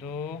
2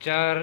4